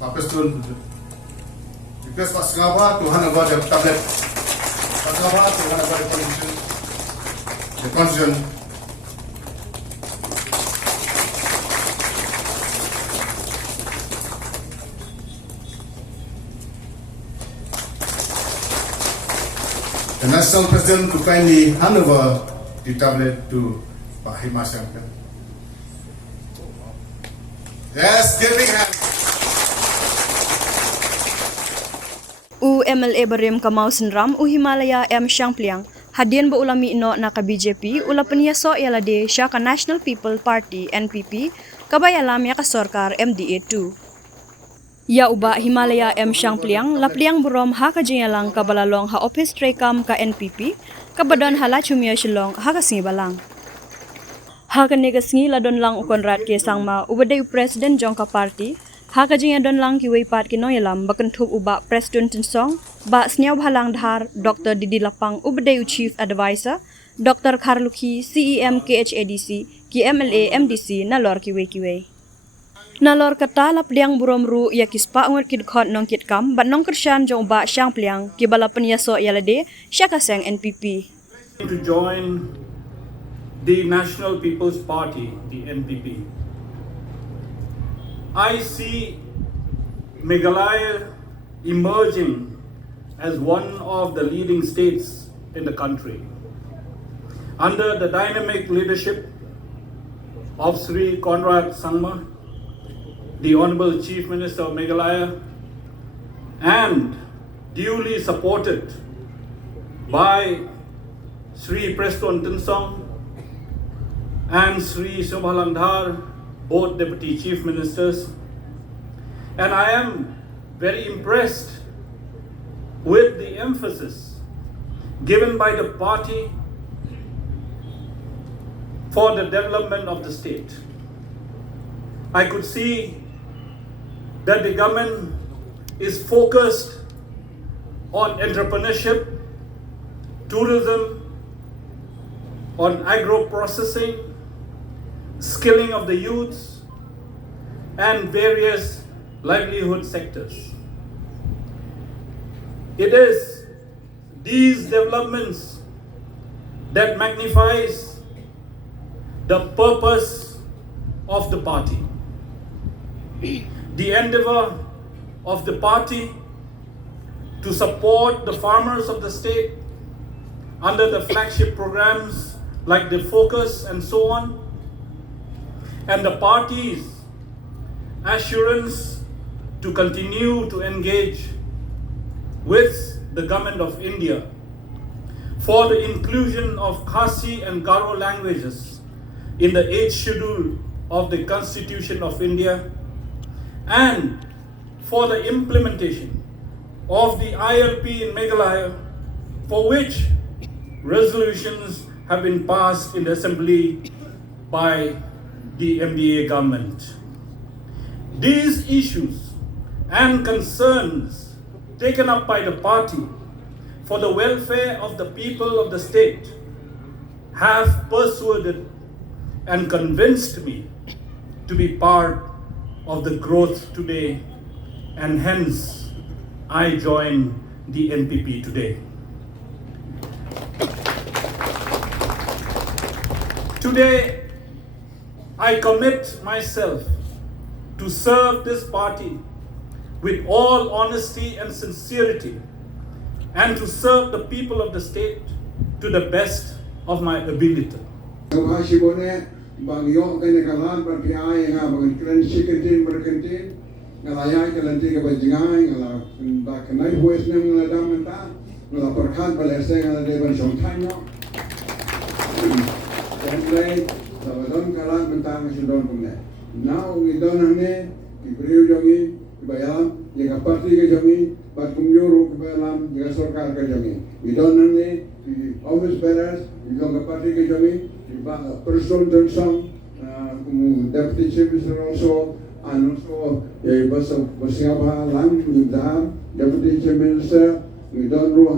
Pakistan. Request Pak Sengaba to hand over the tablet. Pak Sengaba to hand over the constitution. The constitution. The National President to kindly hand over the tablet to Bah Shangpliang. Yes, give me hand. MLA Barim Kamau Senram Himalaya Shangpliang hadian ulami ino na ka BJP ula pyniasoh yalade siya ka National People Party NPP kabayalam ya ka Sorkar MDA2. Ya uba Himalaya Shangpliang lapliang burom ha ka jingalang kabalalong ha office trekam ka NPP kabadon hala chumya shilong ha ka singibalang. Ha ka negasngi ladon lang Conrad ke sangma ubade President Jongka Party ha ka jinga don lang kiway pat kino yalam bakentup uba President Tinsong ba sniaw halang dhar Dr. Didi Lapang ubade Chief Advisor Dr. Kharlukhi CEM KHADC ki MLA MDC nalor kiway nalor kata lapliang burom ru ya kispa ngot kidkhot nong kitkam bat nong kersyan jong Bah Shangpliang ki bala pyniasoh yalade syakaseng NPP to join the National People's Party, the NPP. I see Meghalaya emerging as one of the leading states in the country. Under the dynamic leadership of Sri Conrad, the Honorable Chief Minister of Meghalaya, and duly supported by Sri Preston Tinsong and Sri Shubhalandhar, both Deputy Chief Ministers. And I am very impressed with the emphasis given by the party for the development of the state. I could see that the government is focused on entrepreneurship, tourism, on agro-processing, skilling of the youths, and various livelihood sectors. It is these developments that magnifies the purpose of the party. The endeavor of the party to support the farmers of the state under the flagship programs like the Focus and so on, and the party's assurance to continue to engage with the government of India for the inclusion of Khasi and Garo languages in the 8th schedule of the Constitution of India, and for the implementation of the ILP in Meghalaya, for which resolutions have been passed in the Assembly by the MDA government. These issues and concerns taken up by the party for the welfare of the people of the state have persuaded and convinced me to be part of the growth today, and hence I join the NPP today. Today, I commit myself to serve this party with all honesty and sincerity, and to serve the people of the state to the best of my ability. Now we don't have ki beliau jongi ki bayam jika parti ke jongi bat kumjuru ke bayam jika sarkar ke jongi we don't have ki office bearers jika parti ke jongi ki person Tinsong deputy chief minister also, and also Basingabha Lang Yudhar deputy chief minister we don't know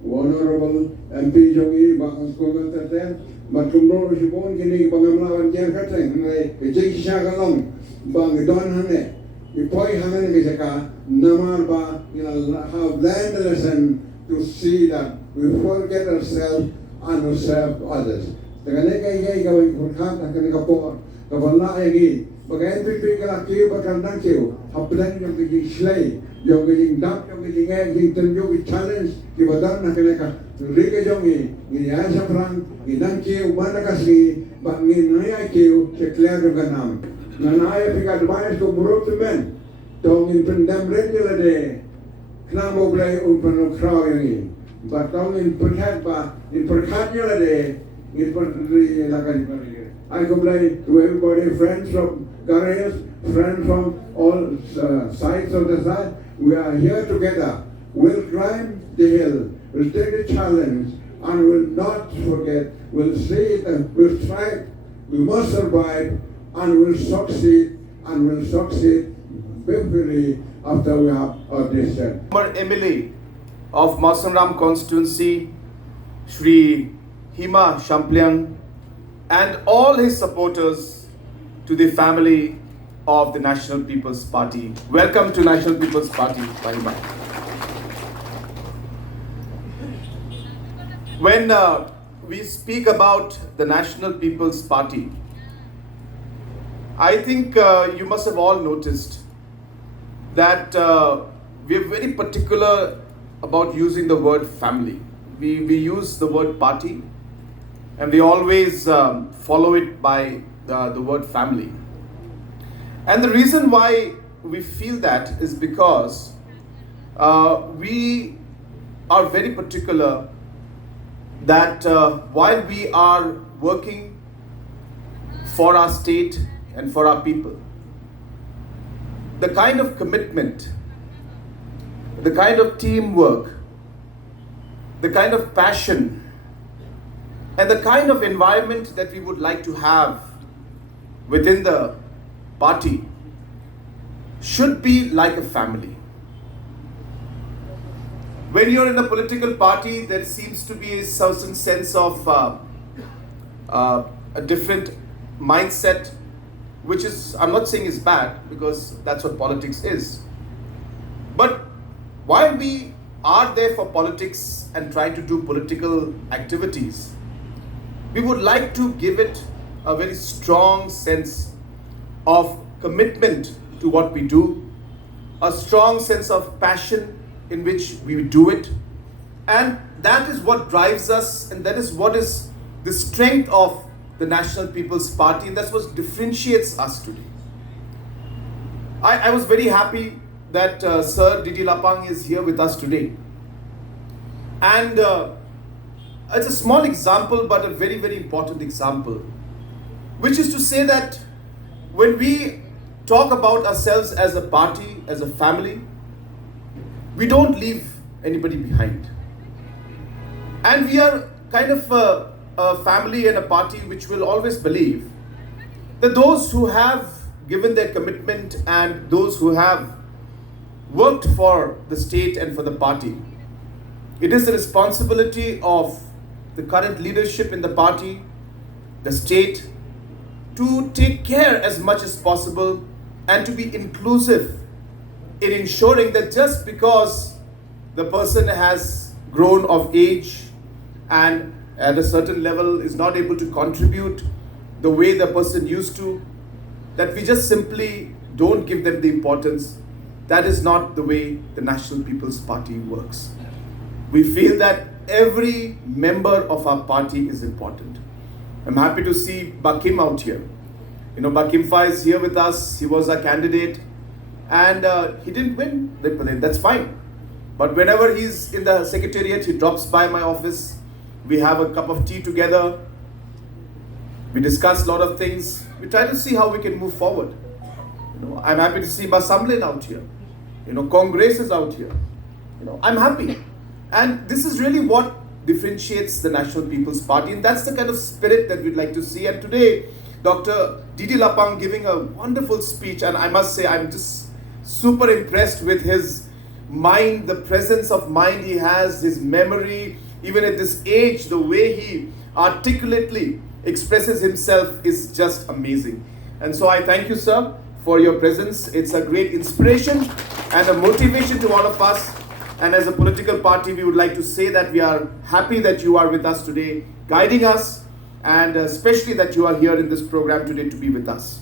honorable MP jongi bahas komentar but kumro sibon kini bangamlawan jan kateng ngai kecik syakalong bang don hane Ipoi hanan kisaka namar ba have learned a lesson to see that we forget ourselves and we serve others. Tagane kay gawin kurkan takane kapor kavala egi bagain pipi kala kiu bakandang kiu haplan yung kiji slay yung kiji dap yung kiji egg yung tenjo ki challenge ki badan nakane ka rike jongi ni asa frang inang kiu mana kasi bangin naya kiu sekler yung kanam nanaya pika advice to broke the men tong in pendam regular day knamo blay unpano kraw yung but tong in perhat ba in perhat yung day in perhat lakan I complain to everybody, friends from Ghanaians, friends from all sides of the side. We are here together. We'll climb the hill, we'll take the challenge, and we'll not forget. We'll see it and we'll strive. We must survive, and we'll succeed, beautifully after we have our decision. Former MLA of Masanram constituency, Shri Bah Shangpliang, and all his supporters to the family of the National People's Party. Welcome to National People's Party, Bye-bye. When we speak about the National People's Party, I think you must have all noticed that we are very particular about using the word family. We use the word party, and we always follow it by the word family. And the reason why we feel that is because we are very particular that while we are working for our state and for our people, the kind of commitment, the kind of teamwork, the kind of passion, and the kind of environment that we would like to have within the party should be like a family. When you're in a political party, there seems to be a certain sense of a different mindset, which is, I'm not saying is bad, because that's what politics is. But while we are there for politics and try to do political activities, we would like to give it a very strong sense of commitment to what we do, a strong sense of passion in which we do it, and that is what drives us, and that is what is the strength of the National People's Party, and that's what differentiates us today. I was very happy that Sir Didi Lapang is here with us today, and it's a small example but a very, very important example, which is to say that when we talk about ourselves as a party, as a family, we don't leave anybody behind. And we are kind of a family and a party which will always believe that those who have given their commitment and those who have worked for the state and for the party, it is the responsibility of the current leadership in the party, the state, to take care as much as possible and to be inclusive in ensuring that just because the person has grown of age and at a certain level is not able to contribute the way the person used to, that we just simply don't give them the importance. That is not the way the National People's Party works. We feel that every member of our party is important. I'm happy to see Bakim out here. You know, Bakimfa is here with us. He was a candidate and he didn't win. That's fine. But whenever he's in the secretariat, he drops by my office. We have a cup of tea together. We discuss a lot of things. We try to see how we can move forward. You know, I'm happy to see Bah Shangpliang out here. You know, Congress is out here. You know, I'm happy. And this is really what differentiates the National People's Party, and that's the kind of spirit that we'd like to see. And today, Dr. Didi Lapang giving a wonderful speech, and I must say I'm just super impressed with his mind, the presence of mind he has, his memory, even at this age, the way he articulately expresses himself is just amazing. And so I thank you, sir, for your presence. It's a great inspiration and a motivation to all of us. And as a political party, we would like to say that we are happy that you are with us today, guiding us, and especially that you are here in this program today to be with us.